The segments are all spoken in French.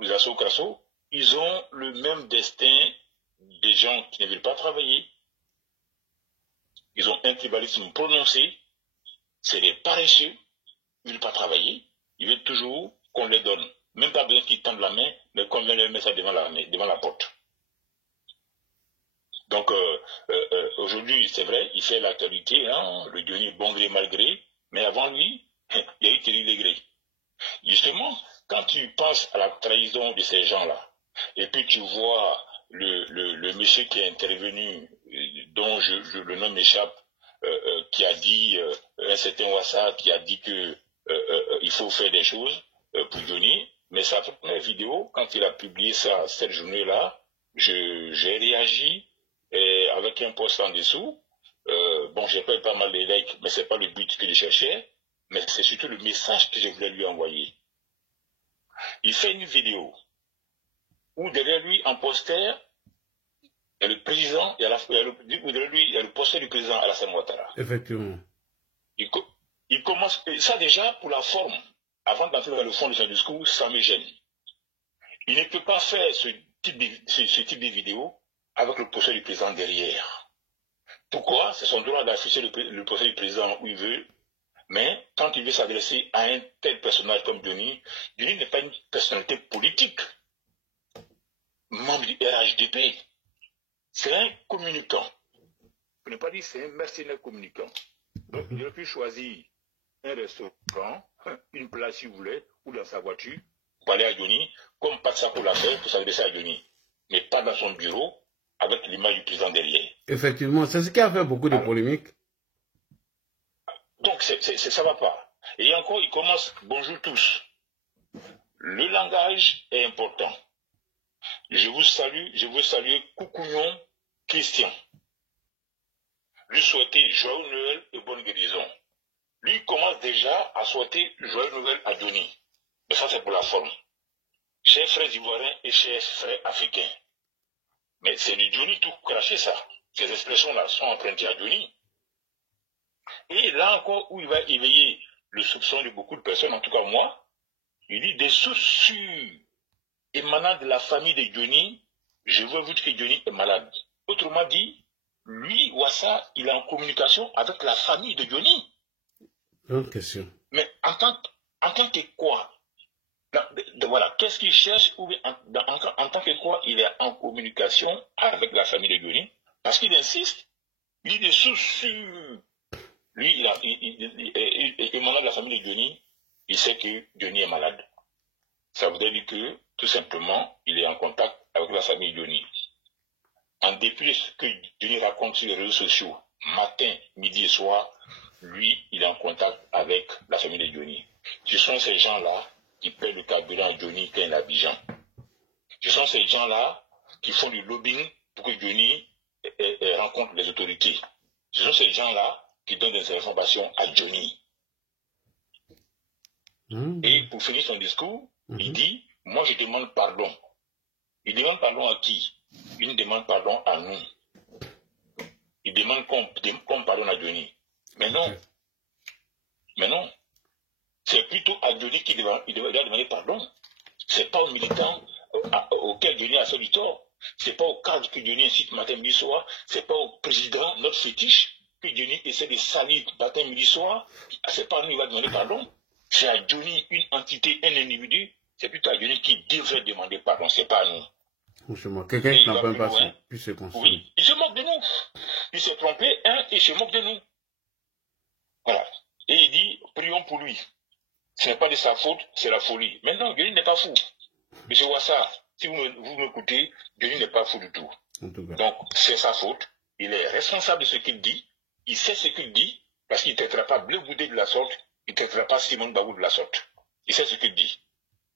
Les Assou Krasso, ils ont le même destin des gens qui ne veulent pas travailler. Ils ont un tribalisme prononcé. C'est des paresseux. Ils ne veulent pas travailler. Ils veulent toujours qu'on les donne. Même pas besoin qu'ils tendent la main, mais qu'on vient leur mettre ça devant la porte. Donc, aujourd'hui, c'est vrai, il fait l'actualité, hein, le Diony bon gré, mal gré, mais avant lui, il y a eu Thierry Legré. Justement, quand tu penses à la trahison de ces gens-là, et puis tu vois le monsieur qui est intervenu, dont le nom m'échappe, qui a dit, un certain Ouassa, qui a dit que il faut faire des choses pour Diony, mais sa première vidéo, quand il a publié ça cette journée-là, j'ai réagi avec un post en dessous. Bon, j'ai pas mal de likes, mais c'est pas le but que je cherchais, mais c'est surtout le message que je voulais lui envoyer. Il fait une vidéo où derrière lui, en poster, il y a le président, où derrière lui, il y a le poster du président Alassane Ouattara. Effectivement. Il commence, ça déjà pour la forme, avant d'entrer dans le fond de son discours, ça me gêne. Il ne peut pas faire ce type de vidéo avec le poster du président derrière. Pourquoi? C'est son droit d'afficher le poster du président où il veut, mais quand il veut s'adresser à un tel personnage comme Diony n'est pas une personnalité politique, membre du RHDP. C'est un communicant. Je ne pas dire c'est un mercenaire communicant. Donc il aurait pu choisir un restaurant, une place si vous voulez, ou dans sa voiture, pour aller à Diony, comme Patsako l'a fait pour s'adresser à Diony, mais pas dans son bureau, avec l'image du président derrière. Effectivement, c'est ce qui a fait beaucoup de polémiques. Donc ça va pas. Et encore, il commence, bonjour tous. Le langage est important. Je vous salue Coucougnon Christian. Lui souhaiter joyeux Noël et bonne guérison. Lui commence déjà à souhaiter joyeux Noël à Diony. Mais ça c'est pour la forme. Chers frères ivoiriens et chers frères africains. Mais c'est du Diony tout craché ça. Ces expressions-là sont empruntées à Diony. Et là encore où il va éveiller le soupçon de beaucoup de personnes, en tout cas moi, il dit des sources sûres émanant de la famille de Diony, je veux vous dire que Diony est malade. Autrement dit, lui, Ouassa, il est en communication avec la famille de Diony. Bonne question. Mais en tant que quoi? Voilà, qu'est-ce qu'il cherche? Ou bien en tant que quoi il est en communication avec la famille de Diony? Parce qu'il insiste, il dit des sources sûres. Lui, émanant de la famille de Diony, il sait que Diony est malade. Ça voudrait dire que, tout simplement, il est en contact avec la famille de Diony. En dépit de ce que Diony raconte sur les réseaux sociaux, matin, midi et soir, lui, il est en contact avec la famille de Diony. Ce sont ces gens-là qui paient le carburant à Diony quand il est à Abidjan. Ce sont ces gens-là qui font du lobbying pour que Diony rencontre les autorités. Ce sont ces gens-là qui donnent des informations à Diony. Et pour finir son discours, il dit, moi je demande pardon. Il demande pardon à qui? Il demande pardon à nous. Il demande qu'on pardonne à Diony. Mais non. Mais non. C'est plutôt à Diony qu'il doit demander pardon. C'est pas aux militants auxquels Diony a fait du tort. C'est pas au cadre que Diony incite matin, midi, soir. C'est pas au président, notre fétiche, que Diony essaie de salir matin, midi, soir. C'est pas à nous qu'il va demander pardon. C'est à Diony, une entité, un individu. C'est plutôt à Diony qui devrait demander pardon. C'est pas à nous. Franchement, quelqu'un qui n'a pas pu se construire. Oui, il se moque de nous. Il s'est trompé, il se moque de nous. Voilà. Et il dit, prions pour lui. Ce n'est pas de sa faute, c'est la folie. Mais non, Diony n'est pas fou. Monsieur Ouassa, si vous m'écoutez, Diony n'est pas fou du tout. Donc, c'est sa faute. Il est responsable de ce qu'il dit. Il sait ce qu'il dit, parce qu'il ne traitera pas Bleu Goudé de la sorte, il ne traitera pas Simone Babou de la sorte. Il sait ce qu'il dit.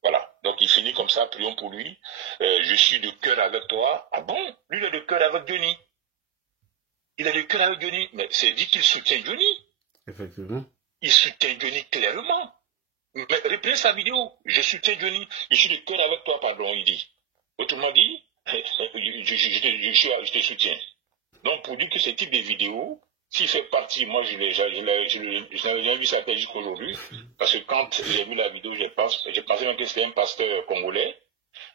Voilà. Donc, il finit comme ça, prions pour lui. Je suis de cœur avec toi. Ah bon? Lui, il est de cœur avec Diony. Il est de cœur avec Diony. Mais c'est dit qu'il soutient Diony. Effectivement. Il soutient Diony clairement. Mais reprenez sa vidéo. Je soutiens Diony. Je suis de cœur avec toi, pardon, il dit. Autrement dit, je te soutiens. Donc, pour dire que ce type de vidéo, S'il fait partie, moi je n'avais jamais vu ça jusqu'aujourd'hui, parce que quand j'ai vu la vidéo, j'ai pensé même que c'était un pasteur congolais,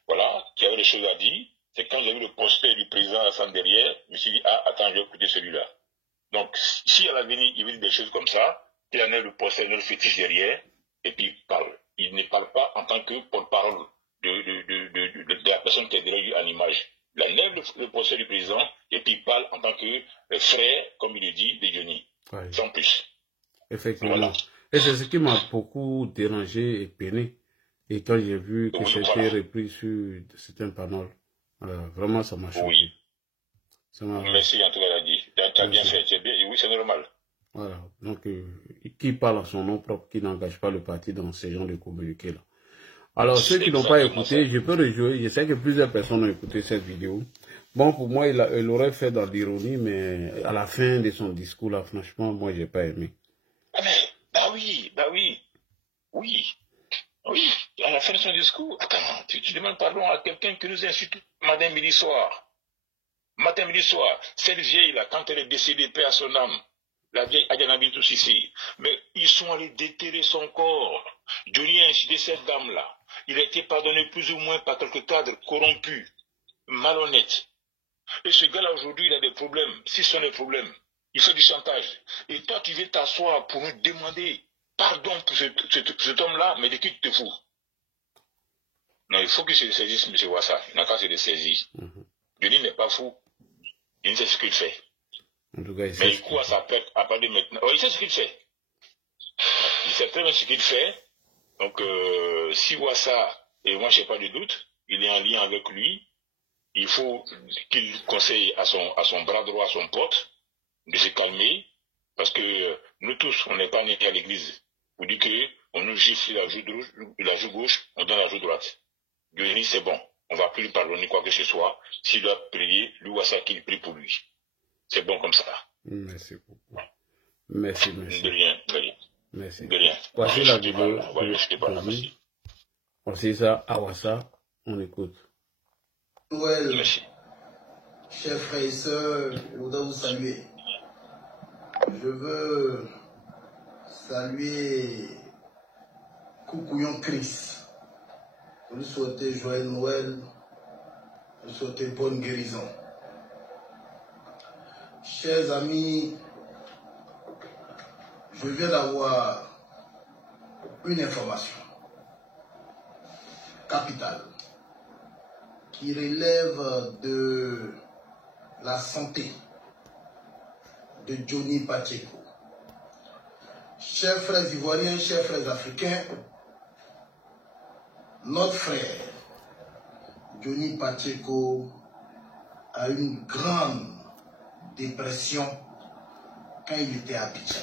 voilà, qui avait des choses à dire. C'est quand j'ai vu le poster du président Alassane derrière, je me suis dit, ah, attends, je vais écouter celui-là. Donc, si à l'avenir, il veut des choses comme ça, il en a le poster, le fétiche derrière, et puis il parle. Il ne parle pas en tant que porte-parole de la personne qui est derrière lui en image. Il enlève le poster du président, et puis il parle en tant que frère, comme il le dit, de Johnny. Ouais. Sans plus. Effectivement. Voilà. Et c'est ce qui m'a beaucoup dérangé et peiné. Et quand j'ai vu que c'était repris sur certains panneaux, vraiment ça m'a choqué. Oui. Merci en tout cas, dit. Tu as bien fait, oui, c'est normal. Voilà. Donc, qui parle à son nom propre, qui n'engage pas le parti dans ces genres de communiqués-là. Alors, ceux qui n'ont pas écouté, je peux rejouer. Je sais que plusieurs personnes ont écouté cette vidéo. Bon, pour moi, il aurait fait dans l'ironie, mais à la fin de son discours, là, franchement, moi, j'ai pas aimé. Ah, mais, bah oui. Oui, à la fin de son discours, attends, tu demandes pardon à quelqu'un qui nous insulte matin, midi, soir. Matin, midi, soir. Cette vieille-là, quand elle est décédée, paix à son âme, la vieille Adjana Bintou Sissi, mais ils sont allés déterrer son corps. Johnny a incité cette dame-là. Il a été pardonné plus ou moins par quelques cadres corrompus, malhonnêtes. Et ce gars-là, aujourd'hui, il a des problèmes. Si ce sont des problèmes, il fait du chantage. Et toi, tu viens t'asseoir pour nous demander pardon pour cet homme-là, mais de qui tu te fous? Non, il faut qu'il se saisisse, M. Ouassa. Il n'a qu'à se saisir. Johnny n'est pas fou. Il sait ce qu'il fait. En tout cas, mais il court à sa perte à part de maintenant. Oh, il sait ce qu'il fait. Il sait très bien ce qu'il fait. Donc, si Ouassa, et moi je n'ai pas de doute, il est en lien avec lui, il faut qu'il conseille à son bras droit, à son pote, de se calmer, parce que nous tous, on n'est pas nés à l'église. Vous dites qu'on nous gifle la joue gauche, on donne la joue droite. Johnny, c'est bon. On ne va plus lui pardonner quoi que ce soit. S'il doit prier, lui Ouassa qu'il prie pour lui. C'est bon comme ça. Merci beaucoup. Merci. De rien. Merci. De rien. Voici la vidéo. Voici ça, à Ouassa. On écoute. Noël. Merci. Chers frères et sœurs, je voudrais vous saluer. Je veux saluer Koukouyon Chris. Je lui souhaiter joyeux Noël. Je lui souhaiter bonne guérison. Chers amis, je viens d'avoir une information capitale qui relève de la santé de Johnny Pacheco. Chers frères ivoiriens, chers frères africains, notre frère Johnny Pacheco a une grande dépression quand il était à Abidjan.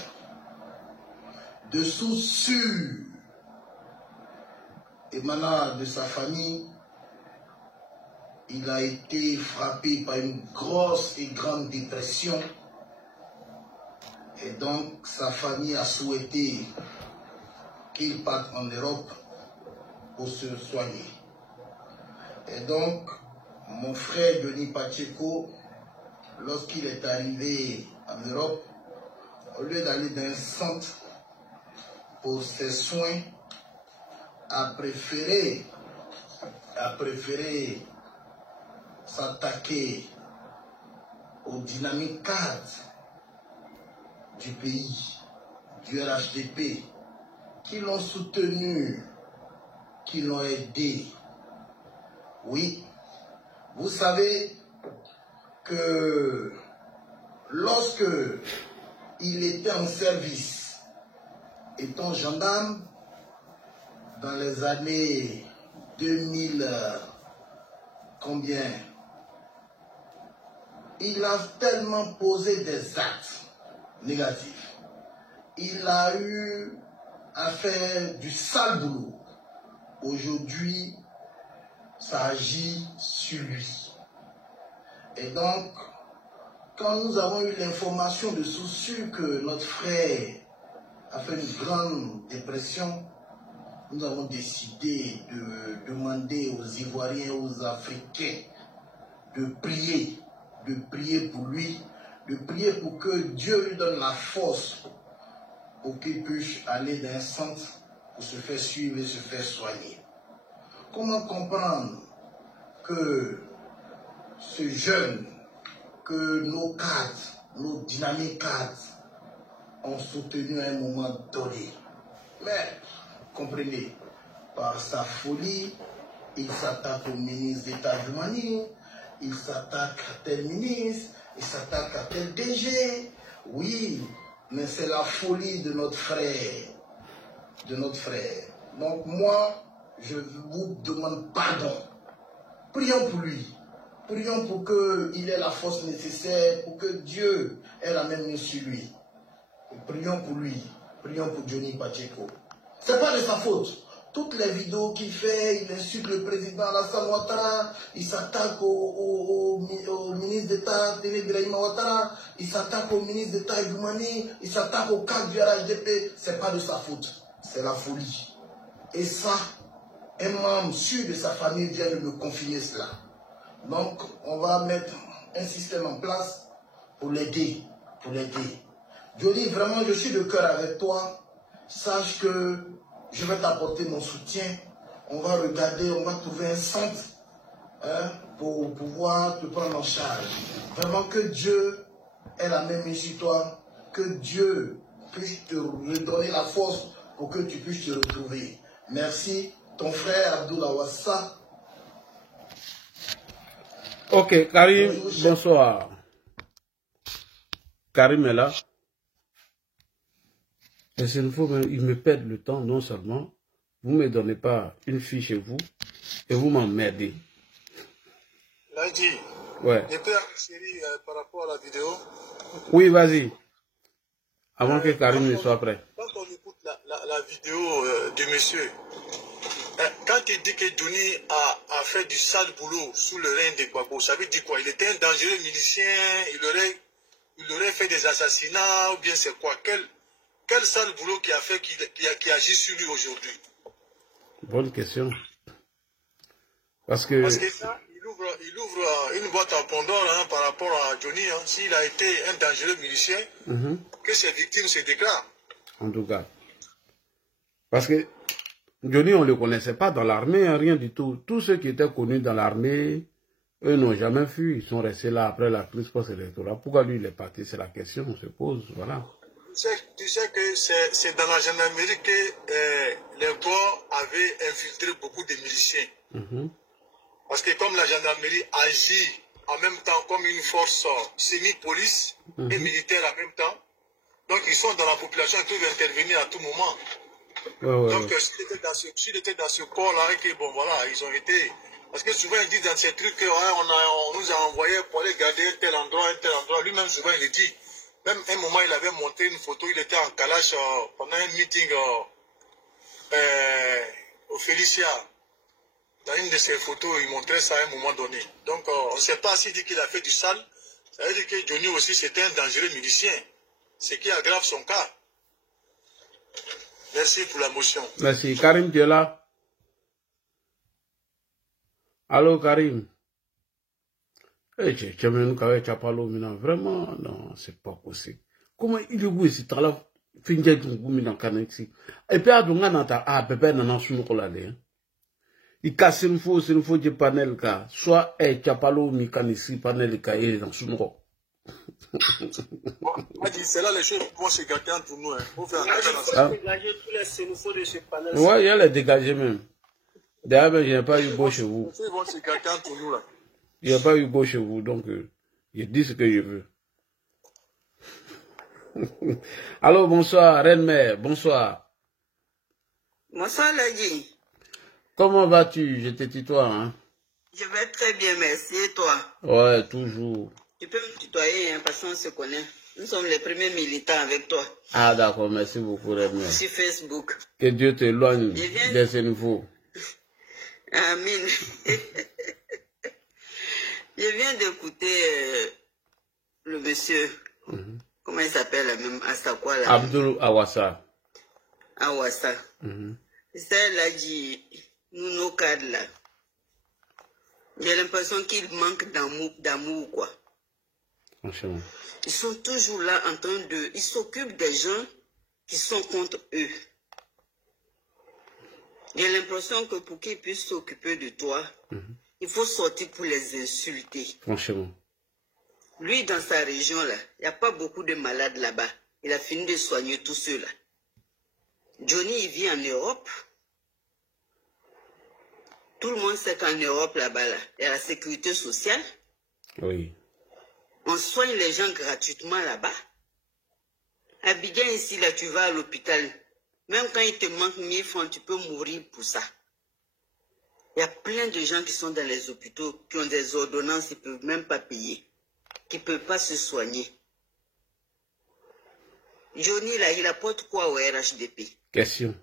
De sources sûres émanant de sa famille, il a été frappé par une grosse et grande dépression. Et donc, sa famille a souhaité qu'il parte en Europe pour se soigner. Et donc, mon frère Johnny Pacheco, lorsqu'il est arrivé en Europe, au lieu d'aller dans un centre pour ses soins, a préféré s'attaquer aux dynamiques cadres du pays, du RHDP, qui l'ont soutenu, qui l'ont aidé. Oui, vous savez que lorsque il était en service, étant gendarme, dans les années 2000, combien, il a tellement posé des actes négatifs. Il a eu à faire du sale boulot. Aujourd'hui, ça agit sur lui. Et donc, quand nous avons eu l'information de source que notre frère a fait une grande dépression, nous avons décidé de demander aux Ivoiriens, aux Africains de prier pour lui, de prier pour que Dieu lui donne la force pour qu'il puisse aller dans un centre pour se faire suivre et se faire soigner. Comment comprendre que ce jeune, que nos cadres, nos dynamiques cadres ont soutenu à un moment donné? Mais, comprenez, par sa folie, il s'attaque au ministre d'État Roumanie, il s'attaque à tel ministre, il s'attaque à tel DG. Oui, mais c'est la folie de notre frère. Donc moi, je vous demande pardon. Prions pour lui. Prions pour qu'il ait la force nécessaire, pour que Dieu ait la même main sur lui. Et prions pour lui. Prions pour Johnny Pacheco. Ce n'est pas de sa faute. Toutes les vidéos qu'il fait, il insulte le président Alassane Ouattara, il s'attaque au ministre d'État Téné Birahima Ouattara, il s'attaque au ministre d'État Idoumani, il s'attaque au cadre du RHDP. Ce n'est pas de sa faute. C'est la folie. Et ça, un membre sûr de sa famille vient de me confirmer cela. Donc, on va mettre un système en place pour l'aider. Johnny, vraiment, je suis de cœur avec toi. Sache que je vais t'apporter mon soutien. On va regarder, on va trouver un centre pour pouvoir te prendre en charge. Vraiment que Dieu ait la même main sur toi. Que Dieu puisse te redonner la force pour que tu puisses te retrouver. Merci, ton frère Abdoul Awassa. Ok, Karim, bonsoir. Karim est là. Et c'est une fois, il me perd le temps, non seulement, vous ne me donnez pas une fiche chez vous, et vous m'emmerdez. Lundi, ouais. Je peux chérie, par rapport à la vidéo. Oui, vas-y. Avant que Karim ne soit prêt. Quand on écoute la vidéo du monsieur, quand il dit que Johnny a fait du sale boulot sous le règne de Gbagbo, ça veut dire quoi? Il était un dangereux milicien, il aurait fait des assassinats, ou bien c'est quoi? Quel sale boulot qui a fait, qui agit sur lui aujourd'hui? Bonne question. Parce que ça, il ouvre une boîte à Pandore hein, par rapport à Johnny. Hein, s'il a été un dangereux milicien, que ses victimes se déclarent. En tout cas. Parce que Johnny, on ne le connaissait pas dans l'armée, hein, rien du tout. Tous ceux qui étaient connus dans l'armée, eux n'ont jamais fui. Ils sont restés là après la crise post-électorale. Pourquoi lui, il est parti? C'est la question, on se pose. Voilà. Tu sais que c'est dans la gendarmerie que les corps avaient infiltré beaucoup de miliciens. Parce que comme la gendarmerie agit en même temps comme une force semi-police et militaire en même temps, donc ils sont dans la population, ils peuvent intervenir à tout moment. Donc s'il était dans ce corps-là et que bon voilà, ils ont été... Parce que souvent ils disent dans ces trucs qu'on nous a envoyé pour aller garder un tel endroit. Lui-même souvent il dit... Même un moment, il avait montré une photo, il était en calage pendant un meeting au Félicia. Dans une de ses photos, il montrait ça à un moment donné. Donc, on ne sait pas s'il dit qu'il a fait du sale. Ça veut dire que Johnny aussi, c'était un dangereux milicien. Ce qui aggrave son cas. Merci pour la motion. Merci. Karim, tu es là? Allô, Karim? Vraiment, non, c'est pas possible. Comment il est ici, t'as la fin de et puis, à Dunga, bébé, n'a pas il casse une fois, de panel, soit un chapalo, mécanicien, panel, et dans son rôle. C'est là les choses vont se gâter entre nous. Il faut faire ouais, il y a les dégagés même. D'ailleurs, je n'ai pas eu beau chez vous. Ils vont se gâter entre nous là. Il n'y a pas eu beau chez vous, donc je dis ce que je veux. Allô, bonsoir, Reine-Mère, bonsoir. Bonsoir, Lady. Comment vas-tu? Je te tutoie, hein? Je vais très bien, merci. Et toi? Ouais, toujours. Tu peux me tutoyer, hein, parce qu'on se connaît. Nous sommes les premiers militants avec toi. Ah, d'accord, merci beaucoup, Reine-Mère. Sur Facebook. Que Dieu t'éloigne de ce niveau. Amen. Je viens d'écouter le monsieur, comment il s'appelle même, Astakwa là. Abdoul Awassa. Awassa. C'est là, nous, nos cadres là. J'ai l'impression qu'il manque d'amour, quoi. Franchement. Ils sont toujours là en train de... Ils s'occupent des gens qui sont contre eux. J'ai l'impression que pour qu'ils puissent s'occuper de toi, il faut sortir pour les insulter. Franchement. Lui, dans sa région-là, il n'y a pas beaucoup de malades là-bas. Il a fini de soigner tous ceux-là. Johnny, il vit en Europe. Tout le monde sait qu'en Europe, là-bas, là, il y a la sécurité sociale. Oui. On soigne les gens gratuitement là-bas. Abidjan, ici, là, tu vas à l'hôpital. Même quand il te manque 1000 francs, tu peux mourir pour ça. Il y a plein de gens qui sont dans les hôpitaux, qui ont des ordonnances, ils ne peuvent même pas payer, qui ne peuvent pas se soigner. Johnny, là, il apporte quoi au RHDP? Question.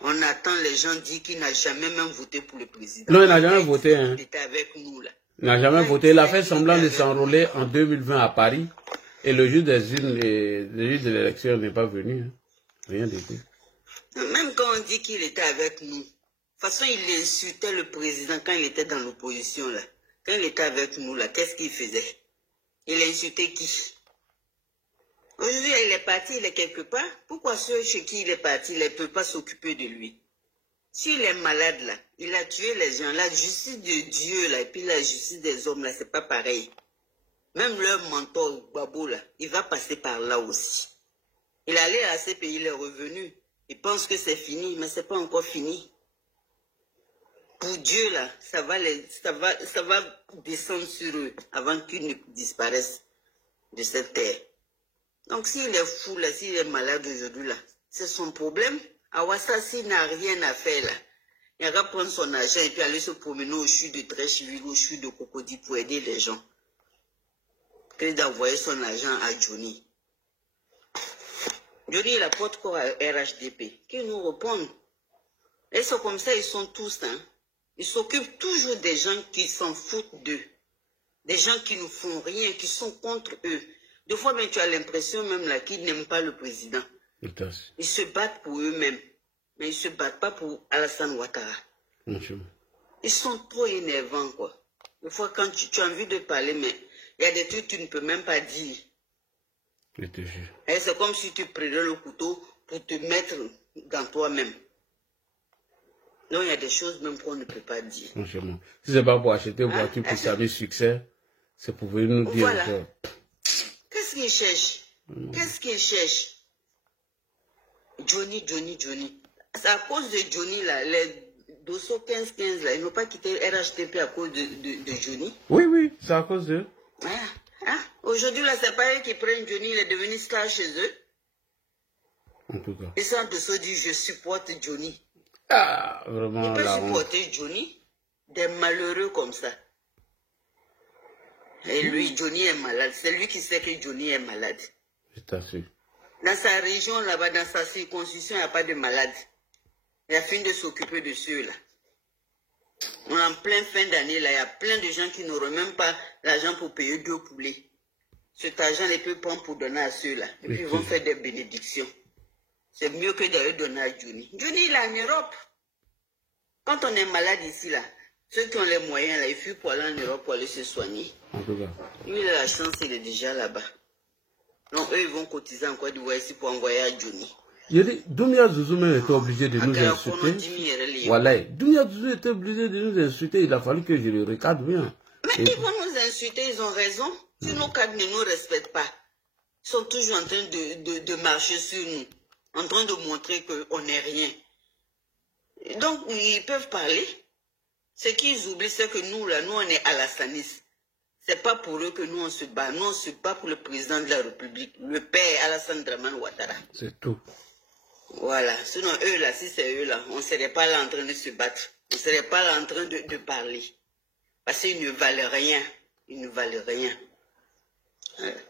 On attend, les gens disent qu'il n'a jamais même voté pour le président. Non, il n'a jamais voté. Hein. Il était avec nous, là. Il n'a jamais voté. Il a fait semblant de s'enrôler en 2020 à Paris. Et le jour des urnes, le jour de l'élection n'est pas venu. Hein. Rien du tout. Même quand on dit qu'il était avec nous, de toute façon, il insultait le président quand il était dans l'opposition, là. Quand il était avec nous, là, qu'est-ce qu'il faisait? Il insultait qui? Aujourd'hui, il est parti, il est quelque part. Pourquoi ceux chez qui il est parti, il ne peut pas s'occuper de lui? S'il est malade, là, il a tué les gens. La justice de Dieu, là, et puis la justice des hommes, là, c'est pas pareil. Même leur mentor, Babo, là, il va passer par là aussi. Il est allé à ces pays, il est revenu. Il pense que c'est fini, mais c'est pas encore fini. Pour Dieu, là, ça va descendre sur eux avant qu'ils ne disparaissent de cette terre. Donc, s'il est fou, là, s'il est malade aujourd'hui, là, c'est son problème. Awassa, s'il n'a rien à faire, là, il va prendre son argent et puis aller se promener au CHU de Trècheville, au CHU de Cocody pour aider les gens. Que d'envoyer son argent à Johnny. Johnny, il apporte quoi à RHDP? Qu'ils nous répondent. Et c'est comme ça, ils sont tous, hein. Ils s'occupent toujours des gens qui s'en foutent d'eux. Des gens qui ne font rien, qui sont contre eux. Des fois, même, tu as l'impression même là qu'ils n'aiment pas le président. Ils se battent pour eux-mêmes. Mais ils ne se battent pas pour Alassane Ouattara. Ils sont trop énervants, quoi. Des fois, quand tu as envie de parler, mais il y a des trucs que tu ne peux même pas dire. Et c'est comme si tu prenais le couteau pour te mettre dans toi-même. Non, il y a des choses même qu'on ne peut pas dire. Franchement. Si c'est pas pour acheter une voiture pour savoir succès, c'est pour venir nous dire. Voilà. Qu'est-ce qu'il cherche? Qu'est-ce qu'il cherche? Johnny. C'est à cause de Johnny, là, les 215 là, ils n'ont pas quitté RHDP à cause de Johnny. Oui, c'est à cause d'eux. Aujourd'hui, là, c'est pas eux qui prennent Johnny, il est devenu star chez eux. En tout cas. Ils sont de se dire, je supporte Johnny. Ah, vraiment. Il peut supporter Johnny, des malheureux comme ça. Et lui, Johnny est malade. C'est lui qui sait que Johnny est malade. Je t'assure. Dans sa région, là-bas, dans sa circonscription, il n'y a pas de malade. Il a fini de s'occuper de ceux-là. On est en plein fin d'année, là. Il y a plein de gens qui n'auront même pas l'argent pour payer 2 poulets. Cet argent, ils peuvent prendre pour donner à ceux-là. Et puis, ils vont faire des bénédictions. C'est mieux que d'aller donner à Johnny. Johnny, il est en Europe. Quand on est malade ici, là, ceux qui ont les moyens, là, il fuient pour aller en Europe pour aller se soigner. En tout cas. Lui, il a la chance, il est déjà là-bas. Donc, eux, ils vont cotiser encore du ici pour envoyer à Johnny. Je dis, Doumbia Zouzoumé était obligé de nous insulter. Voilà. Doumbia Zouzoumé était obligé de nous insulter. Il a fallu que je le recadre bien. Mais ils vont nous insulter, ils ont raison. Si nos cadres ne nous respectent pas, ils sont toujours en train de marcher sur nous, en train de montrer qu'on n'est rien. Donc, ils peuvent parler. Ce qu'ils oublient, c'est que nous, là, nous, on est Alassanistes. C'est pas pour eux que nous, on se bat. Nous, on se bat pour le président de la République, le père Alassane Dramane Ouattara. C'est tout. Voilà. Sinon, eux, là, si c'est eux, là, on ne serait pas là en train de se battre. On ne serait pas là en train de parler. Parce qu'ils ne valent rien. Ils ne valent rien.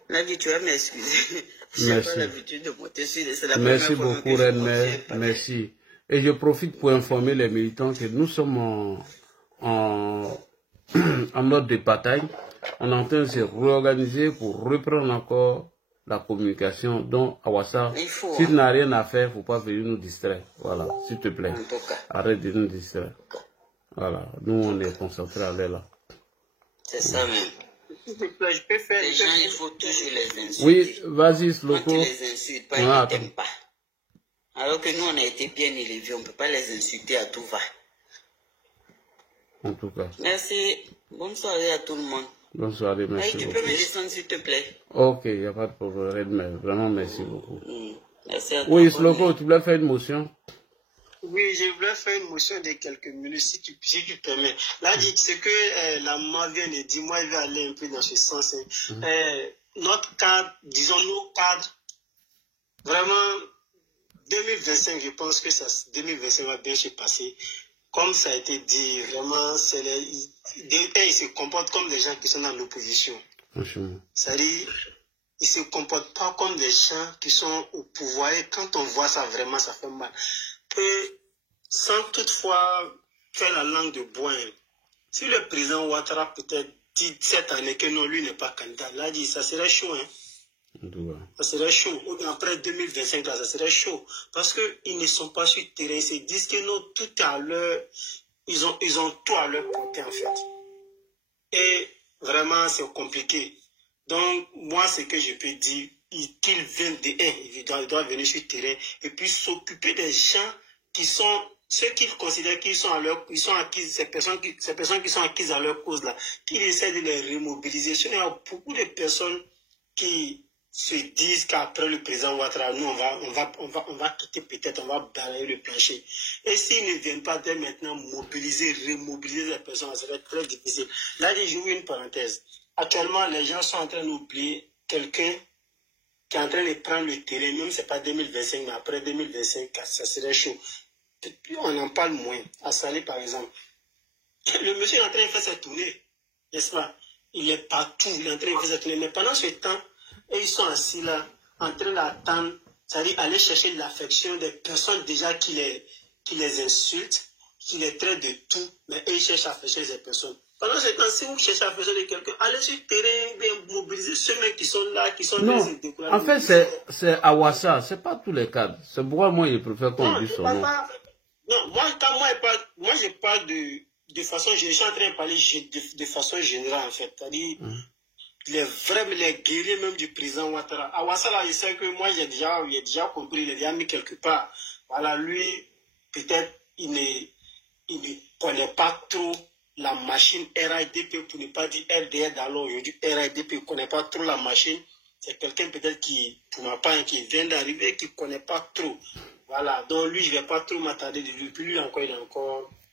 Là, tu vas m'excuser. Je n'ai pas l'habitude de monter sur les... Merci beaucoup, Reine. Merci. Et je profite pour informer les militants que nous sommes en mode de bataille. On est en train de se réorganiser pour reprendre encore la communication. Donc, Awassa, si tu n'as rien à faire, il ne faut pas venir nous distraire. Voilà, s'il te plaît. Arrête de nous distraire. Voilà, nous, on est concentrés à là. C'est ça même. Je peux faire. Les gens, il faut toujours les insulter. Oui, vas-y, Sloko. Quand tu les insultes pas, ils ne t'aiment pas. Alors que nous, on a été bien élevés, on ne peut pas les insulter à tout va. En tout cas. Merci. Bonne soirée à tout le monde. Bonne soirée, merci tu beaucoup. peux me descendre, s'il te plaît? Ok, il n'y a pas de problème, mais vraiment merci beaucoup. Merci à toi. Oui, Sloko, tu voulais faire une motion? Oui, je voulais faire une motion de quelques minutes, si tu permets. Là, ce que la maman vient de dire, moi, je vais aller un peu dans ce sens. Notre cadre, disons nos cadres, vraiment, 2025, je pense que 2025 va bien se passer. Comme ça a été dit, vraiment, ils se comportent comme des gens qui sont dans l'opposition. C'est-à-dire, ils ne se comportent pas comme des gens qui sont au pouvoir. Et quand on voit ça, vraiment, ça fait mal. Et sans toutefois faire la langue de bois, si le président Ouattara peut-être dit cette année que non, lui n'est pas candidat, là, dit, ça serait chaud. Ça serait chaud. Après 2025, là, ça serait chaud. Parce qu'ils ne sont pas sur le terrain. Ils se disent que non, tout est à leur... Ils ont tout à leur portée, en fait. Et vraiment, c'est compliqué. Donc, moi, ce que je peux dire, qu'ils viennent ils doivent venir sur le terrain et puis s'occuper des gens qui sont... Ceux qu'ils considèrent qu'ils sont acquis, ces personnes qui sont acquises à leur cause, là, qu'ils essaient de les remobiliser. Il y a beaucoup de personnes qui se disent qu'après le président Ouattara, nous, on va quitter peut-être, on va balayer le plancher. Et s'ils ne viennent pas dès maintenant remobiliser les personnes, ça va être très difficile. Là, j'ouvre une parenthèse. Actuellement, les gens sont en train d'oublier quelqu'un qui est en train de prendre le terrain, même si ce n'est pas 2025, mais après 2025, ça serait chaud. Puis on en parle moins. À Salé, par exemple. Le monsieur est en train de faire sa tournée, n'est-ce pas? Il est partout, il est en train de faire sa tournée. Mais pendant ce temps, et ils sont assis là, en train d'attendre, c'est-à-dire aller chercher l'affection des personnes déjà qui les insultent, qui les traitent de tout, mais eux, ils cherchent à affectionner ces personnes. Pendant ce temps, si vous cherchez à affectionner quelqu'un, allez sur le terrain, bien mobiliser ceux qui sont là, qui sont non, en fait, c'est Awassa, c'est pas tous les cadres. C'est pourquoi moi, je préfère qu'on dise son nom. Non, moi, je parle de façon, je suis en train de parler de façon générale, en fait. C'est-à-dire, les guerriers même du président Ouattara. Awassa, là, je sais que moi, j'ai déjà compris, il est déjà mis quelque part. Voilà, lui, peut-être, il ne connaît pas trop la machine RIDP, pour ne pas dire RDR d'alors. Aujourd'hui, RIDP ne connaît pas trop la machine. C'est quelqu'un peut-être qui, pour ma part, qui vient d'arriver, qui ne connaît pas trop. Voilà, donc lui, je ne vais pas trop m'attarder de lui. Puis lui encore,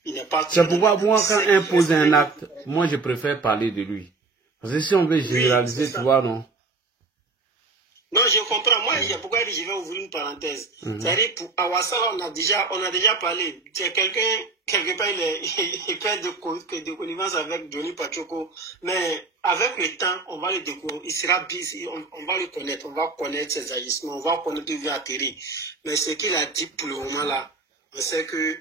il n'est pas... C'est pourquoi moi, quand il impose un acte, moi, je préfère parler de lui. Parce que si on veut généraliser, tu vois, non? Non, je comprends. Moi, il y a pourquoi je vais ouvrir une parenthèse. C'est-à-dire, pour Awassa, on a déjà parlé. C'est quelqu'un, quelque part, il fait de connivence avec Johnny Pachoko. Mais avec le temps, on va le découvrir. Il sera busy, on va le connaître. On va connaître ses agissements. On va connaître où il va atterrir. Mais ce qu'il a dit pour le moment là, on sait que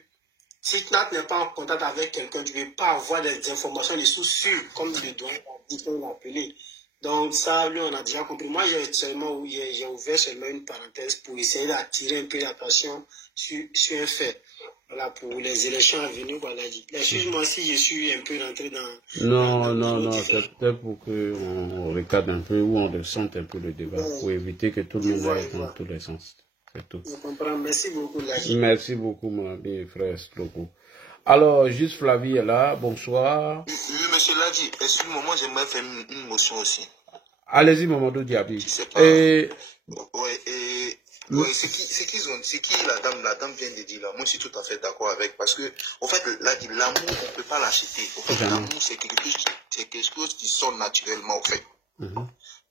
si tu n'es pas en contact avec quelqu'un, tu ne peux pas avoir des informations, des sources sûres, comme le doigt dit qu'on l'a appelé. Donc ça, lui, on a déjà compris. Moi, j'ai ouvert seulement une parenthèse pour essayer d'attirer un peu l'attention sur un fait. Voilà, pour les élections à venir, voilà. Excuse-moi si je suis un peu rentré dans... Non, c'est peut-être pour qu'on regarde un peu ou on ressente un peu le débat, pour éviter que tout le monde aille dans tous les sens. C'est tout. Je comprends. Merci beaucoup, Laji. Merci beaucoup, mon ami frère Sloko. Alors, juste Flavie est là. Bonsoir. Oui, monsieur Laji, excuse-moi, moi j'aimerais faire une motion aussi. Allez-y, Mamadou Diaby. C'est pas... c'est qui la dame vient de dire là? Moi je suis tout à fait d'accord avec, parce que, en fait, l'amour, on ne peut pas l'acheter. En fait, l'amour, c'est quelque chose qui sort naturellement, en fait.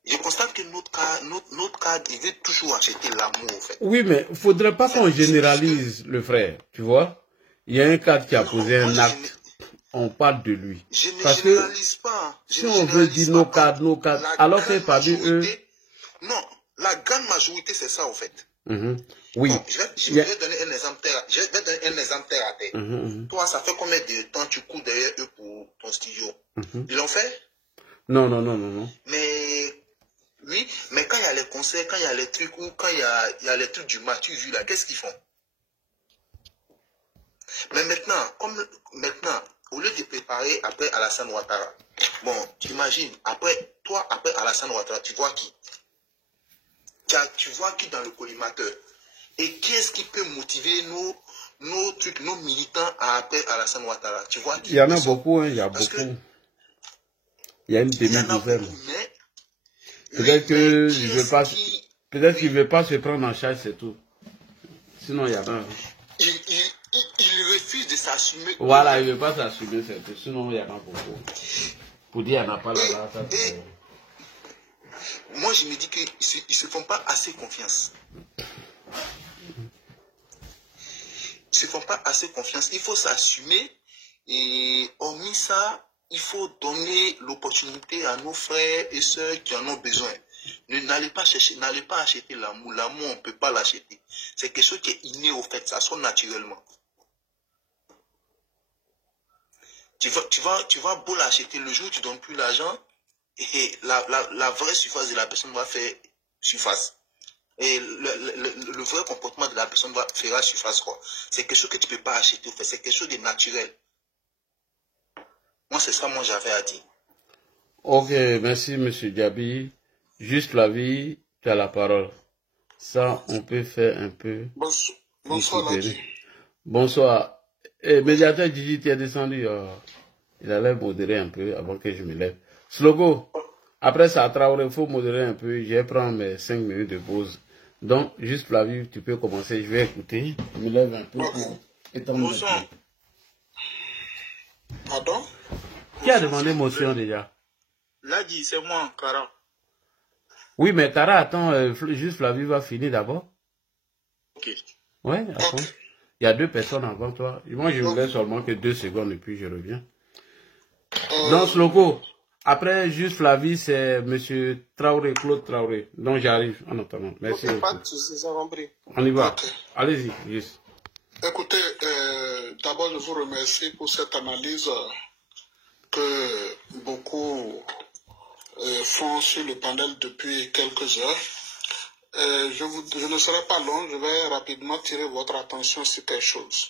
Je constate que notre cadre, il veut toujours acheter l'amour, en fait. Oui, mais il ne faudrait pas qu'on généralise le frère, tu vois. Il y a un cadre qui a posé un acte, on parle de lui. Je ne parce généralise que pas. Si on veut dire nos cadres, alors que parmi eux... Non, la grande majorité, c'est ça, en fait. Oui. Bon, je vais donner un exemple terre à terre. Toi, ça fait combien de temps tu cours derrière eux pour ton studio? Ils l'ont fait? Non. Mais... Oui, mais quand il y a les concerts, quand il y a les trucs, ou quand il y a les trucs du Mathieu vu là, qu'est-ce qu'ils font? Mais maintenant, au lieu de préparer après Alassane Ouattara, Bon, tu imagines, après Alassane Ouattara, tu vois qui? Tu vois qui dans le collimateur? Et qui est-ce qui peut motiver nos militants à après Alassane Ouattara? Tu vois qui? Il y en a beaucoup, hein, il y a beaucoup. Il y a une demi-douzaine. Peut-être que peut-être qu'il ne veut pas se prendre en charge, c'est tout. Sinon, il y en a. Il refuse de s'assumer. Voilà, il ne veut pas s'assumer, c'est tout. Sinon, il y en a beaucoup. Pour dire, il n'y en a pas là. Moi, je me dis qu'ils ne se font pas assez confiance. Ils ne se font pas assez confiance. Il faut s'assumer. Et hormis ça, il faut donner l'opportunité à nos frères et sœurs qui en ont besoin. N'allez pas acheter l'amour. L'amour, on ne peut pas l'acheter. C'est quelque chose qui est inné au fait. Ça sort naturellement. Tu vas beau l'acheter le jour où tu ne donnes plus l'argent. Et la vraie surface de la personne va faire surface. Et le vrai comportement de la personne fera surface, quoi. C'est quelque chose que tu ne peux pas acheter, en fait. C'est quelque chose de naturel. Moi, c'est ça, moi, j'avais à dire. Ok, merci, M. Diaby. Juste la vie, tu as la parole. Ça, on peut faire un peu. Bonsoir, Ladi. Bonsoir. Et médiateur Gigi, tu es descendu. Il allait modérer un peu avant que je me lève. Slogo, après ça, Traoré, il faut modérer un peu. Je vais prendre mes 5 minutes de pause. Donc, juste Flavie, tu peux commencer. Je vais écouter. Je me lève un peu pour étendre le temps. Pardon? Qui a demandé motion déjà? Là, dit, c'est moi, Kara. Oui, mais Kara, attends, juste Flavie va finir d'abord. Ok. Ouais, attends. Okay. Il y a 2 personnes avant toi. Moi, je me laisse seulement que 2 secondes et puis je reviens. Dans ce logo, après, juste Flavie, c'est M. Traoré, Claude Traoré. Donc, j'arrive en attendant. Merci. Okay, pas de soucis, ça va. On y va. Okay. Allez-y, juste. Écoutez, d'abord, je vous remercie pour cette analyse que beaucoup font sur le panel depuis quelques heures. Je ne serai pas long, je vais rapidement tirer votre attention sur quelque chose.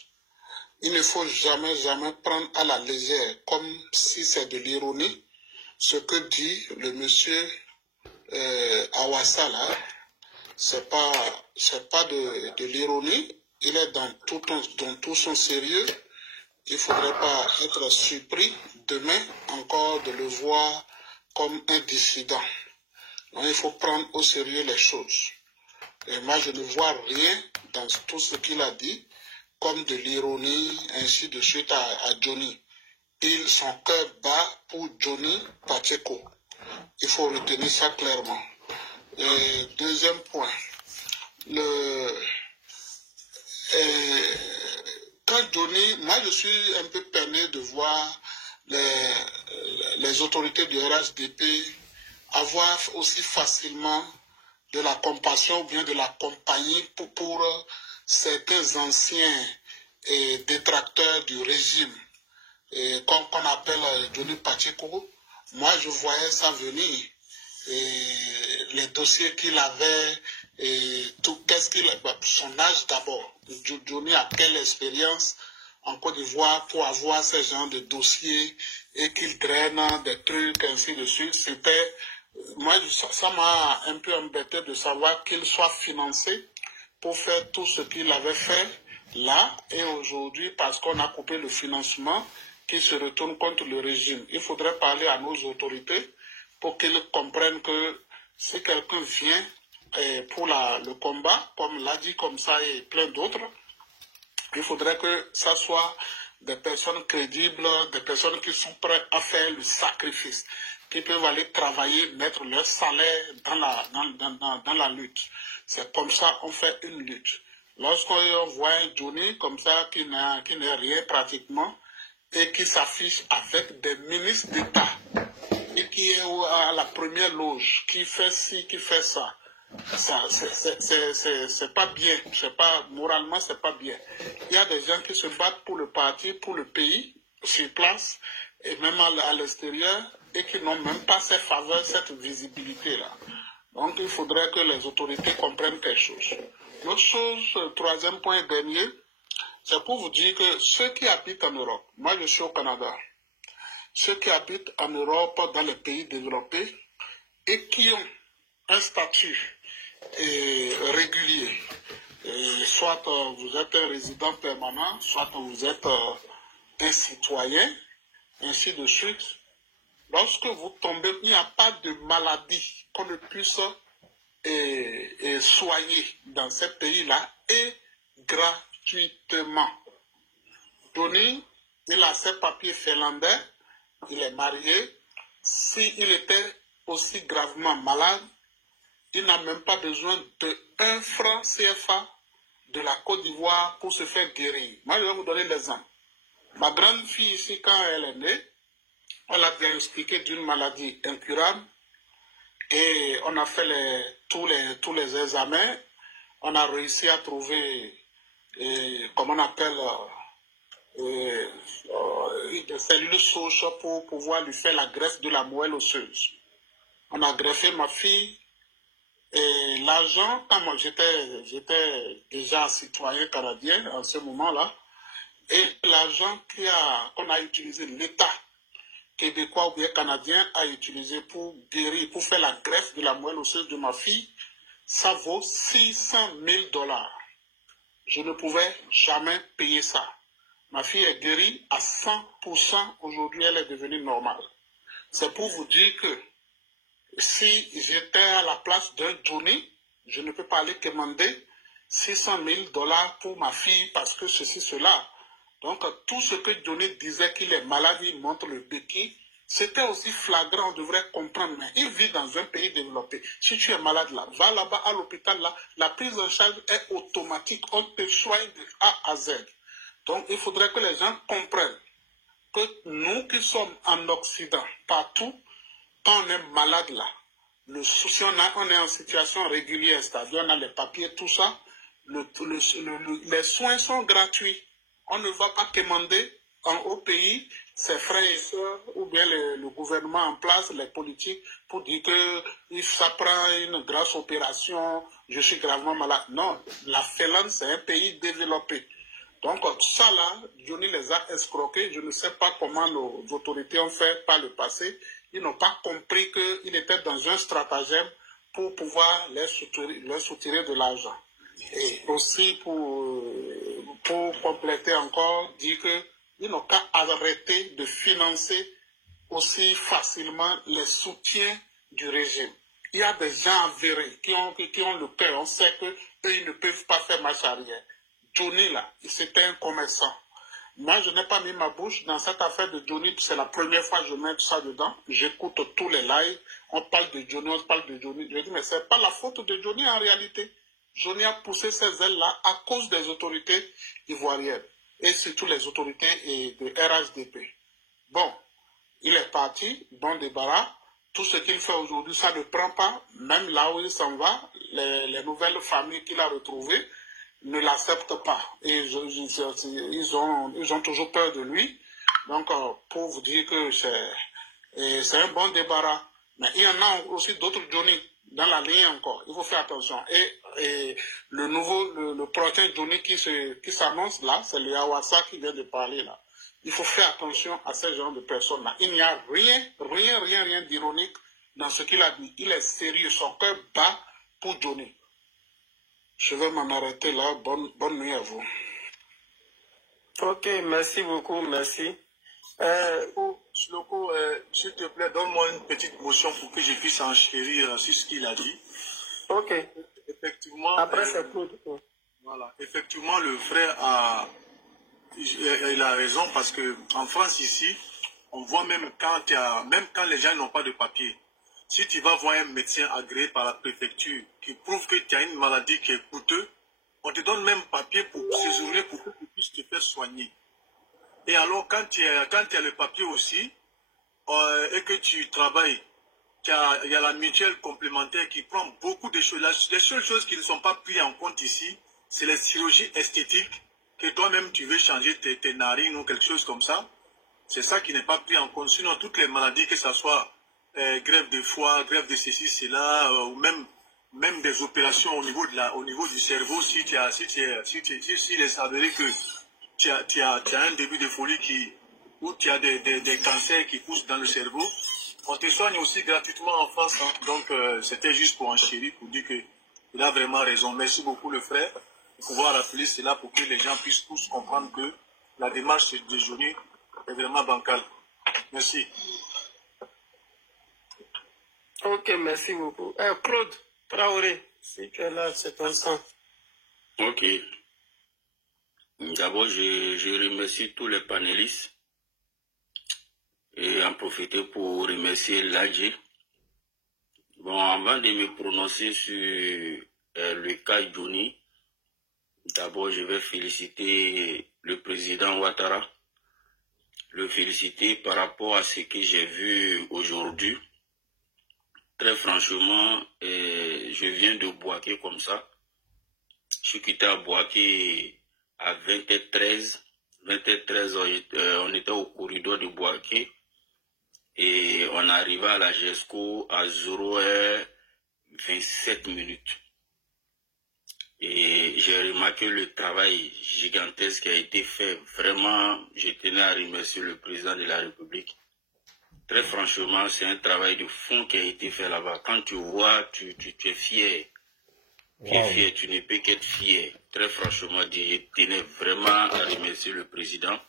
Il ne faut jamais prendre à la légère, comme si c'est de l'ironie, ce que dit le monsieur Awassa là. C'est pas de l'ironie, il est dans tout son sérieux. Il ne faudrait pas être surpris demain encore de le voir comme un dissident. Donc, il faut prendre au sérieux les choses. Et moi, je ne vois rien dans tout ce qu'il a dit comme de l'ironie, ainsi de suite à Johnny. Son cœur bat pour Johnny Pacheco. Il faut retenir ça clairement. Et deuxième point, quand Johnny, moi je suis un peu peiné de voir les autorités du RHDP avoir aussi facilement de la compassion ou bien de la compagnie pour certains anciens détracteurs du régime, qu'on appelle Johnny Pacheco. Moi je voyais ça venir. Les dossiers qu'il avait, son âge d'abord. Johnny a quelle expérience en Côte d'Ivoire pour avoir ce genre de dossiers et qu'il traîne des trucs ainsi de suite. Moi, ça m'a un peu embêté de savoir qu'il soit financé pour faire tout ce qu'il avait fait là et aujourd'hui parce qu'on a coupé le financement qui se retourne contre le régime. Il faudrait parler à nos autorités pour qu'ils comprennent que si quelqu'un vient pour le combat, comme l'a dit comme ça et plein d'autres, il faudrait que ça soit des personnes crédibles, des personnes qui sont prêtes à faire le sacrifice, qui peuvent aller travailler, mettre leur salaire dans la lutte. C'est comme ça qu'on fait une lutte. Lorsqu'on voit un Johnny comme ça qui n'est rien pratiquement et qui s'affiche avec des ministres d'État et qui est à la première loge, qui fait ci, qui fait ça. C'est pas bien, moralement c'est pas bien. Il y a des gens qui se battent pour le parti, pour le pays, sur place, et même à l'extérieur, et qui n'ont même pas ces faveurs, cette visibilité-là. Donc il faudrait que les autorités comprennent quelque chose. L'autre chose, troisième point dernier, c'est pour vous dire que ceux qui habitent en Europe, moi je suis au Canada, ceux qui habitent en Europe, dans les pays développés, et qui ont un statut régulier. Soit vous êtes un résident permanent, soit vous êtes un citoyen, ainsi de suite. Lorsque vous tombez, il n'y a pas de maladie qu'on ne puisse soigner dans ces pays-là et gratuitement. Tony, il a ses papiers finlandais, il est marié. S'il était aussi gravement malade, il n'a même pas besoin de 1 franc CFA de la Côte d'Ivoire pour se faire guérir. Moi, je vais vous donner l'exemple. Ma grande fille ici, quand elle est née, on l'a diagnostiquée d'une maladie incurable et on a fait tous les examens. On a réussi à trouver, comment on appelle, des cellules souches pour pouvoir lui faire la greffe de la moelle osseuse. On a greffé ma fille et l'argent, quand moi j'étais déjà citoyen canadien en ce moment-là, et l'argent qu'on a utilisé, l'État québécois ou bien canadien a utilisé pour guérir, pour faire la greffe de la moelle osseuse de ma fille, ça vaut 600 000 $. Je ne pouvais jamais payer ça. Ma fille est guérie à 100%. Aujourd'hui, elle est devenue normale. C'est pour vous dire que si j'étais à la place d'un Johnny, je ne peux pas aller commander 600 000 $ pour ma fille parce que ceci, cela. Donc, tout ce que Johnny disait qu'il est malade, il montre le béquille, c'était aussi flagrant, on devrait comprendre. Mais il vit dans un pays développé. Si tu es malade là, va là-bas à l'hôpital là, la prise en charge est automatique. On te soigne de A à Z. Donc, il faudrait que les gens comprennent que nous qui sommes en Occident, partout, quand on est malade là, si on est en situation régulière, c'est-à-dire on a les papiers, tout ça, les soins sont gratuits. On ne va pas commander au pays ses frères et sœurs ou bien le gouvernement en place, les politiques, pour dire que ça prend une grosse opération, je suis gravement malade. Non, la Finlande, c'est un pays développé. Donc ça là, Johnny les a escroqués. Je ne sais pas comment nos autorités ont fait par le passé. Ils n'ont pas compris qu'il était dans un stratagème pour pouvoir les soutirer de l'argent. Et aussi pour compléter encore, dire qu'ils n'ont qu'à arrêter de financer aussi facilement les soutiens du régime. Il y a des gens avérés qui ont le cœur. On sait qu'eux, ils ne peuvent pas faire marche arrière. Johnny, là, c'était un commerçant. Moi, je n'ai pas mis ma bouche dans cette affaire de Johnny. C'est la première fois que je mets ça dedans. J'écoute tous les lives. On parle de Johnny, on parle de Johnny. Je dis, mais ce n'est pas la faute de Johnny en réalité. Johnny a poussé ses ailes-là à cause des autorités ivoiriennes. Et surtout les autorités de RHDP. Bon, il est parti, bon débarras. Tout ce qu'il fait aujourd'hui, ça ne prend pas. Même là où il s'en va, les nouvelles familles qu'il a retrouvées ne l'acceptent pas. Et ils ont toujours peur de lui. Donc, pour vous dire que c'est un bon débarras. Mais il y en a aussi d'autres Johnny dans la ligne encore. Il faut faire attention. Et le prochain Johnny qui s'annonce là, c'est le Hawassa qui vient de parler là. Il faut faire attention à ce genre de personnes-là. Il n'y a rien d'ironique dans ce qu'il a dit. Il est sérieux, son cœur bat pour Johnny. Je vais m'en arrêter là. Bonne nuit à vous. Ok, merci beaucoup, merci. Sloko, s'il te plaît, donne-moi une petite motion pour que je puisse enchérir sur ce qu'il a dit. Ok. Effectivement. Après, c'est Claude. Voilà. Effectivement, le frère il a raison parce que en France ici, on voit même quand les gens n'ont pas de papier. Si tu vas voir un médecin agréé par la préfecture qui prouve que tu as une maladie qui est coûteuse, on te donne même papier pour séjourner pour que tu puisses te faire soigner. Et alors, quand tu as le papier aussi, et que tu travailles, il y a la mutuelle complémentaire qui prend beaucoup de choses. Les seules choses qui ne sont pas prises en compte ici, c'est les chirurgies esthétiques, que toi-même tu veux changer tes narines ou quelque chose comme ça. C'est ça qui n'est pas pris en compte. Sinon, toutes les maladies, que ce soit greffe de foie, greffe de ceci, cela, ou même des opérations au niveau du cerveau, s'il est avéré que tu as un début de folie où tu as des cancers qui poussent dans le cerveau. On te soigne aussi gratuitement en France. Hein. Donc, c'était juste pour enchérir, pour dire qu'il a vraiment raison. Merci beaucoup, le frère, de pouvoir rappeler cela pour que les gens puissent tous comprendre que la démarche de Johnny est vraiment bancale. Merci. Ok, merci beaucoup. Claude Traoré, si tu es là, c'est ton sang. Ok. D'abord, je remercie tous les panélistes et en profiter pour remercier l'AG. Bon, avant de me prononcer sur le cas Johnny, d'abord, je vais féliciter le président Ouattara, le féliciter par rapport à ce que j'ai vu aujourd'hui. Très franchement, je viens de Bouaké comme ça. Je suis quitté à Bouaké à 20h13. 20h13, on était au corridor de Bouaké et on arrivait à la GESCO à 0h27. Et j'ai remarqué le travail gigantesque qui a été fait. Vraiment, je tenais à remercier le président de la République. Très franchement, c'est un travail de fond qui a été fait là-bas. Quand tu vois, tu es fier. Tu es fier, tu ne peux qu'être fier. Très franchement, je tenais vraiment à remercier le président.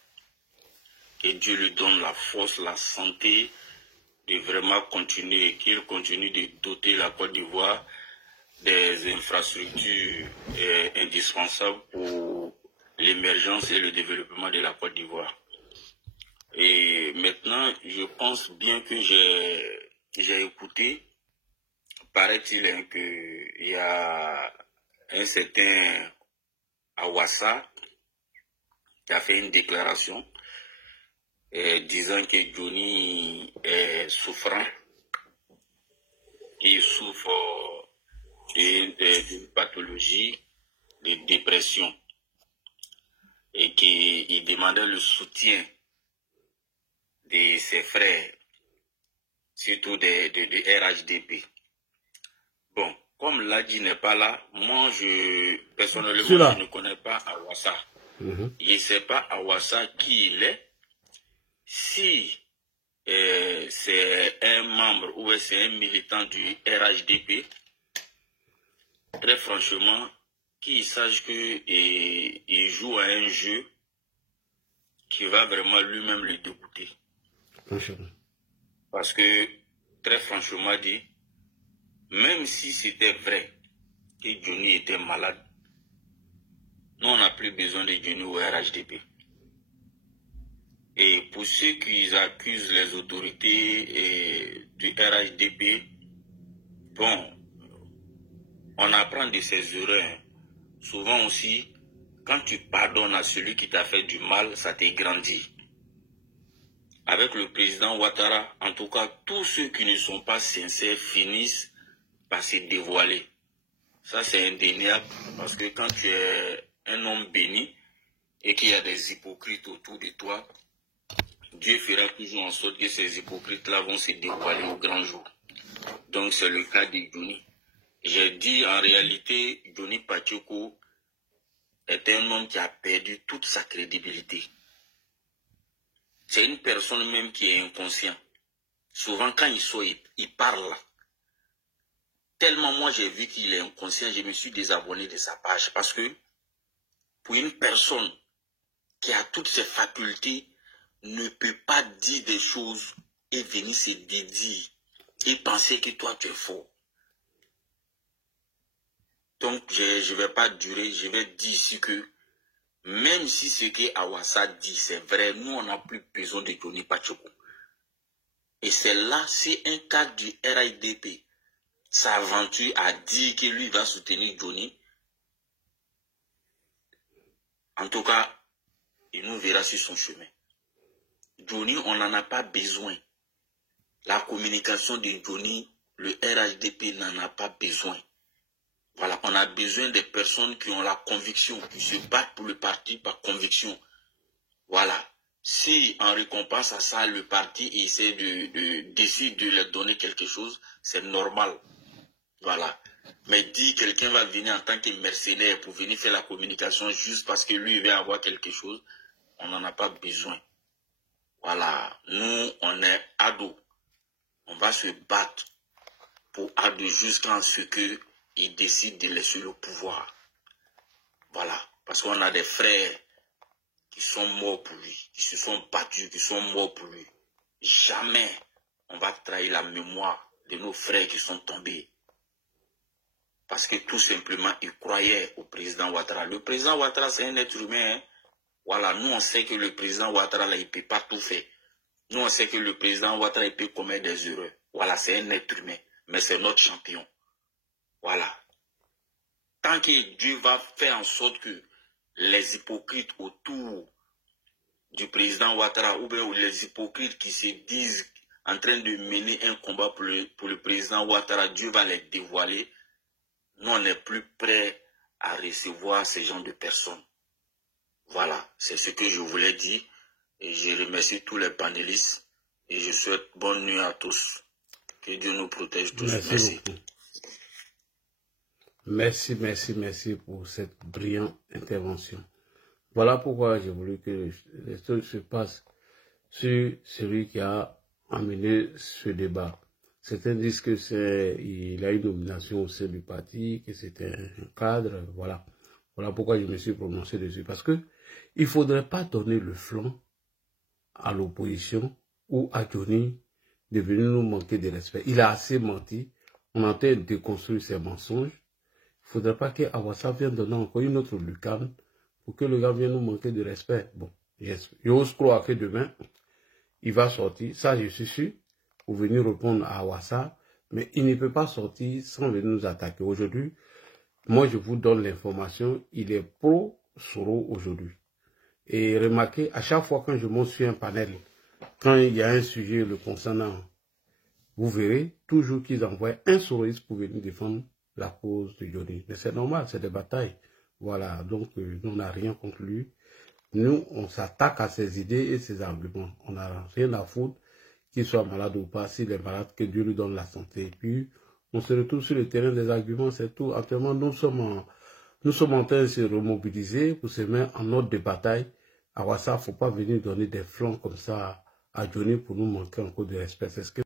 Et Dieu lui donne la force, la santé de vraiment continuer, qu'il continue de doter la Côte d'Ivoire des infrastructures indispensables pour l'émergence et le développement de la Côte d'Ivoire. Et maintenant, je pense bien que j'ai écouté, paraît-il qu'il y a un certain Awassa qui a fait une déclaration disant que Johnny est souffrant, il souffre d'une pathologie de dépression et qu'il demandait le soutien de ses frères, surtout de RHDP. Bon, comme l'Adi n'est pas là, moi, personnellement, je ne connais pas Awassa. Je ne sais pas Awassa qui il est. Si c'est un membre ou c'est un militant du RHDP, très franchement, qu'il sache qu'il joue à un jeu qui va vraiment lui-même le dégoûter. Parce que, très franchement dit, même si c'était vrai que Johnny était malade, nous on n'a plus besoin de Johnny au RHDP. Et pour ceux qui accusent les autorités du RHDP, bon, on apprend de ses erreurs. Souvent aussi, quand tu pardonnes à celui qui t'a fait du mal, ça te grandit. Avec le président Ouattara, en tout cas, tous ceux qui ne sont pas sincères finissent par se dévoiler. Ça, c'est indéniable, parce que quand tu es un homme béni et qu'il y a des hypocrites autour de toi, Dieu fera toujours en sorte que ces hypocrites-là vont se dévoiler au grand jour. Donc, c'est le cas de Johnny. J'ai dit, en réalité, Johnny Pacheco est un homme qui a perdu toute sa crédibilité. C'est une personne même qui est inconsciente. Souvent, quand il sort, il parle. Tellement moi, j'ai vu qu'il est inconscient, je me suis désabonné de sa page. Parce que, pour une personne qui a toutes ses facultés, ne peut pas dire des choses et venir se dédier et penser que toi, tu es faux. Donc, je ne vais pas durer, je vais dire ici que même si ce que Awassa dit, c'est vrai, nous, on n'a plus besoin de Johnny Pacheco. Et c'est là, si un cadre du RHDP s'aventure à dire que lui va soutenir Johnny, en tout cas, il nous verra sur son chemin. Johnny, on n'en a pas besoin. La communication de Johnny, le RHDP n'en a pas besoin. Voilà, on a besoin des personnes qui ont la conviction, qui se battent pour le parti par conviction. Voilà. Si en récompense à ça, le parti essaie décide de leur donner quelque chose, c'est normal. Voilà. Mais dire quelqu'un va venir en tant que mercenaire pour venir faire la communication juste parce que lui il va avoir quelque chose, on n'en a pas besoin. Voilà, nous, on est ados. On va se battre pour ados jusqu'à ce qu'il décide de laisser le pouvoir. Voilà, parce qu'on a des frères qui sont morts pour lui, qui se sont battus, qui sont morts pour lui. Jamais on va trahir la mémoire de nos frères qui sont tombés. Parce que tout simplement, ils croyaient au président Ouattara. Le président Ouattara, c'est un être humain. Hein. Voilà, nous, on sait que le président Ouattara, là, il ne peut pas tout faire. Nous, on sait que le président Ouattara, il peut commettre des erreurs. Voilà, c'est un être humain. Mais c'est notre champion. Voilà. Tant que Dieu va faire en sorte que les hypocrites autour du président Ouattara, ou bien les hypocrites qui se disent en train de mener un combat pour le président Ouattara, Dieu va les dévoiler. Nous, on n'est plus prêts à recevoir ce genre de personnes. Voilà, c'est ce que je voulais dire. Et je remercie tous les panélistes. Et je souhaite bonne nuit à tous. Que Dieu nous protège tous. Merci beaucoup. Merci pour cette brillante intervention. Voilà pourquoi j'ai voulu que les choses se passent sur celui qui a amené ce débat. Certains disent que il a une nomination au sein du parti, que c'était un cadre, voilà. Voilà pourquoi je me suis prononcé dessus. Parce que il ne faudrait pas donner le flanc à l'opposition ou à Johnny de venir nous manquer de respect. Il a assez menti. On est en train de déconstruire ses mensonges. Il ne faudrait pas qu'Awassa vienne donner encore une autre lucane pour que le gars vienne nous manquer de respect. Bon, j'ose croire que demain, il va sortir. Ça, je suis sûr. Pour venir répondre à Awassa, mais il ne peut pas sortir sans venir nous attaquer. Aujourd'hui, moi je vous donne l'information, il est pro-Soro aujourd'hui. Et remarquez, à chaque fois quand je monte sur un panel, quand il y a un sujet le concernant, vous verrez toujours qu'ils envoient un soroiste pour venir défendre la cause de Johnny. Mais c'est normal, c'est des batailles. Voilà, donc nous on n'a rien contre lui. Nous, on s'attaque à ses idées et ses arguments. On n'a rien à foutre. Qu'il soit malade ou pas, s'il est malade, que Dieu lui donne la santé. Et puis, on se retrouve sur le terrain des arguments, c'est tout. Actuellement, nous sommes en train de se remobiliser pour se mettre en ordre de bataille. À Ouattara, il ne faut pas venir donner des flancs comme ça à Johnny pour nous manquer encore de respect. C'est ce que